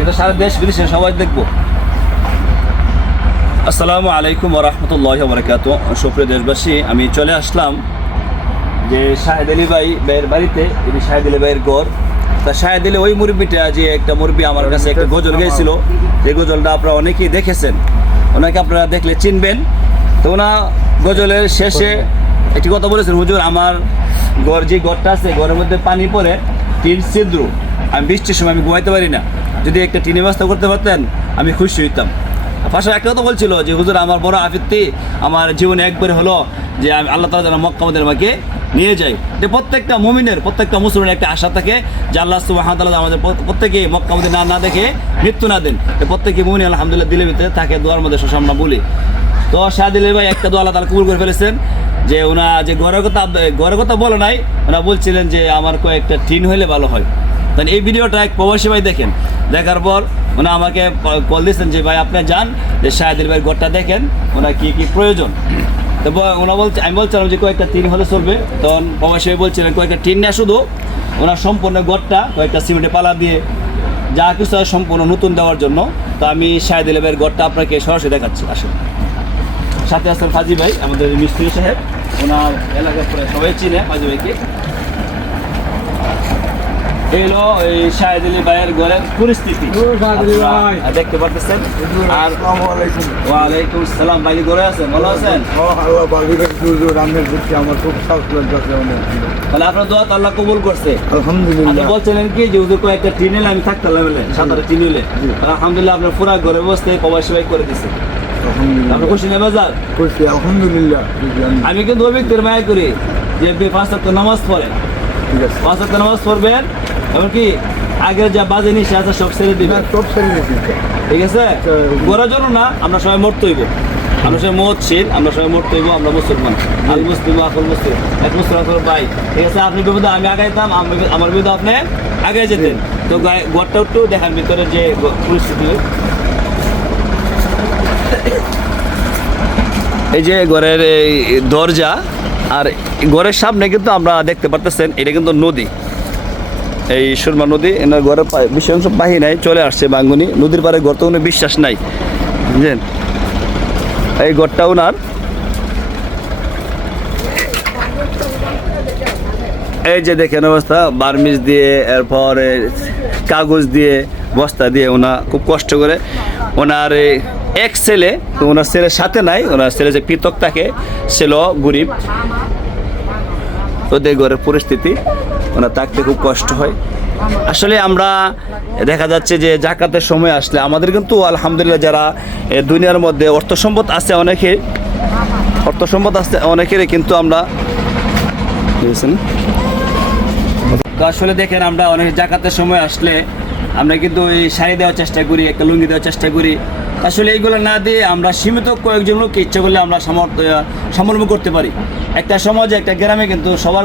এটা সারা দেশ বিদেশে সবাই দেখবো। আসসালামু আলাইকুম ওয়া রাহমাতুল্লাহি ওয়া বারাকাতুহু। সুপ্রিয় দেশবাসী, আমি চলে আসলাম যে শাহেদ আলী ভাইয়ের বাড়িতে। এটি শাহেদ আলী ভাইয়ের গড়। তা শাহেদ আলী ওই মুরব্বীটা, যে একটা মুরব্বী আমার কাছে একটা গজল গেয়েছিল, যে গজলটা আপনারা অনেকেই দেখেছেন, ওনাকে আপনারা দেখলে চিনবেন। তো ওনা গজলের শেষে একটি কথা বলেছেন, হুজুর আমার ঘর যে ঘরটা আছে, ঘরের মধ্যে পানি পড়ে, টিন ছিদ্র, আমি বৃষ্টির সময় আমি ঘুমাইতে পারি না, যদি একটা টিনের ব্যবস্থা করতে পারতেন আমি খুশি হইতাম। পাশে একটা কথা বলছিল যে হুজুর আমার বড় আফিত্তি, আমার জীবনে একবারে হলো যে আমি আল্লাহ তাআলা যেন মক্কা মদিনা আমাকে নিয়ে যাই। যে প্রত্যেকটা মুমিনের, প্রত্যেকটা মুসলমানের একটা আশা থাকে যে আল্লাহ সুবহানাহু ওয়া তাআলা আমাদের প্রত্যেকে মক্কা মদিনা না দেখে মৃত্যু না দেন। প্রত্যেকে মুমিন আলহামদুলিল্লাহ দিলের ভিতরে থাকে, দোয়ার মধ্যে সব আমরা বলি। তো শাহেদ আলী ভাই একটা দোয়া আল্লাহ তাআলা কবুল করে ফেলেছেন। যে ওনা যে ঘরের কথা বলে নাই, ওনা বলছিলেন যে আমার কয়েকটা টিন হইলে ভালো হয়। তাই এই ভিডিওটা এক প্রবাসী ভাই দেখেন, দেখার পর ওনা আমাকে কল দিয়েছেন যে ভাই আপনি যান, যে শাহেদ আলী ভাইয়ের ঘরটা দেখেন, ওনার কী কী প্রয়োজন। তো ওনা বলছে, আমি বলছিলাম যে কয়েকটা টিন হলে চলবে। তখন প্রবাসী ভাই বলছিলেন কয়েকটা টিন না, শুধু ওনার সম্পূর্ণ ঘরটা কয়েকটা সিমেন্টের পালা দিয়ে যা কিছু সম্পূর্ণ নতুন দেওয়ার জন্য। তো আমি শাহেদ আলী ভাইয়ের ঘরটা আপনাকে সরাসরি দেখাচ্ছি। আসুন, সাথে আসছেন ফাজি ভাই, আমাদের মিস্ত্রি সাহেব, ওনার এলাকার পরে সবাই চিনে ফাজি ভাইকে। এলো এই শাহেদ আলী ভাইয়ের ঘরের পরিস্থিতি দেখতে পারতেছেন। আর ওয়ালাইকুম আসসালাম, ভাই ঘরে আছেন? ভালো আছেন? তাহলে আপনার দোয়া তো আল্লাহ কবুল করছে আলহামদুলিল্লাহ। বলছিলেন কি যে হুজুর কয়েকটা টিন এলে আমি থাকতে লাগলে, সাঁতারে টিন হইলে, আলহামদুলিল্লাহ আপনার পুরা ঘরে বসতে প্রবাসী ভাই করে দিচ্ছে। আপনি খুশি না বাজার? খুশি আলহামদুলিল্লাহ। আমি কিন্তু ওই ব্যক্তির মায়া করি যে 5 ওয়াক্ত নামাজ পড়ে, 5 ওয়াক্ত নামাজ পড়বেন, এমনকি আগের যা বাজে নিশা আছে সব ছেড়ে দিবেন, সব ছেড়ে দিচ্ছি। ঠিক আছে? করার জন্য না, আমরা সবাই মরতে হইব, আমরা সবাই মহৎশীল, আমরা সবাই মরতে হইব, আমরা মুসলমান, আল মুসলিম আকল মুসলিম, এক মুসলিম আকল ভাই, ঠিক আছে? আপনি বিপদে আমি আগাইতাম, আমার বিপদে আপনি আগে যেতেন। তো ঘরটা একটু দেখান ভিতরে যে পরিস্থিতি। এই যে ঘরের এই দরজা, আর ঘরের সামনে কিন্তু আমরা দেখতে পারতেছেন এটা কিন্তু নদী, এই সুরমা নদী। এনার ঘরের বেশি অংশ বাহি নাই, চলে আসছে বাঙ্গুনি নদীর পাড়ে। ঘর তো কোনো বিশ্বাস নাই, বুঝলেন? এই ঘরটা ওনার। এই যে দেখেন অবস্থা, বার্মিজ দিয়ে, এরপরে কাগজ দিয়ে, বস্তা দিয়ে ওনা খুব কষ্ট করে। ওনার এক ছেলে, তো ওনার ছেলের সাথে নাই, ওনার ছেলে যে পৃথক থাকে, ছেলে গরিব। ওদের ঘরের পরিস্থিতি, ওনার থাকতে খুব কষ্ট হয়। আসলে আমরা দেখা যাচ্ছে যে জাকাতের সময় আসলে আমাদের কিন্তু আলহামদুলিল্লাহ যারা দুনিয়ার মধ্যে অর্থ সম্পদ আছে অনেকেরই, কিন্তু আমরা তো আসলে দেখেন আমরা অনেক জাকাতের সময় আসলে আমরা কিন্তু এই শাড়ি দেওয়ার চেষ্টা করি, একটা লুঙ্গি দেওয়ার চেষ্টা করি। আসলে এইগুলো না দিয়ে আমরা সীমিত কয়েকজন লোককে ইচ্ছা করলে আমরা সমর্পণ করতে পারি। একটা সমাজে, একটা গ্রামে কিন্তু সবার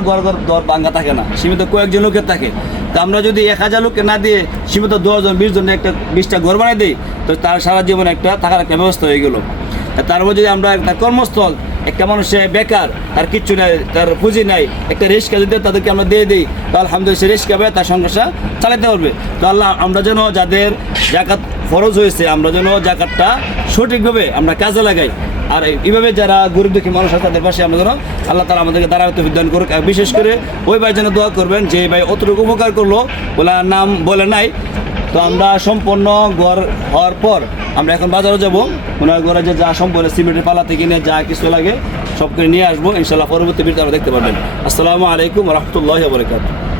দর ভাঙ্গা থাকে না, সীমিত কয়েকজন লোকের থাকে। তো আমরা যদি 1000 লোককে না দিয়ে সীমিত 10 জন 20 জনের একটা 20টা ঘর বানিয়ে দিই, তো তার সারা জীবনে একটা থাকার একটা ব্যবস্থা হয়ে গেল। তারপর যদি আমরা একটা কর্মস্থল, একটা মানুষের বেকার, তার কিচ্ছু নাই, তার পুঁজি নাই, একটা রিস্কা যদি তাদেরকে আমরা দিয়ে দিই, তো আলহামদুলিল্লাহ সে রিস্কা পাবে, তার সংসার চালাতে পারবে। তো আল্লাহ আমরা যেন যাদের জাকাত ফরজ হয়েছে, আমরা যেন জাকাতটা সঠিকভাবে আমরা কাজে লাগাই। আর এইভাবে যারা গরিব দুঃখী মানুষ আছে তাদের পাশে আমরা যেন আল্লাহ তাআলা আমাদেরকে দাঁড়াতে বিধান করুক। বিশেষ করে ওই ভাই যেন দোয়া করবেন যে ভাই অতটুকু উপকার করলো, বলে নাম বলে নাই। তো আমরা সম্পূর্ণ ঘর হওয়ার পর আমরা এখন বাজারে যাব, ওনার ঘরে যে যা সম্পূর্ণ সিমেন্টের পালা থেকে নিয়ে যা কিছু লাগে সব করে নিয়ে আসবো ইনশাল্লাহ। পরবর্তী ভিডিওতে আমরা দেখতে পারবেন। আসসালামু আলাইকুম ওয়া রাহমাতুল্লাহি ওয়া বারাকাতুহু।